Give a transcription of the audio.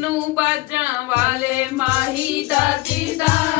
ਮੈਨੂੰ ਬਾਜਾਂ ਵਾਲੇ ਮਾਹੀ ਦਾ। ਦੀਦਾਰ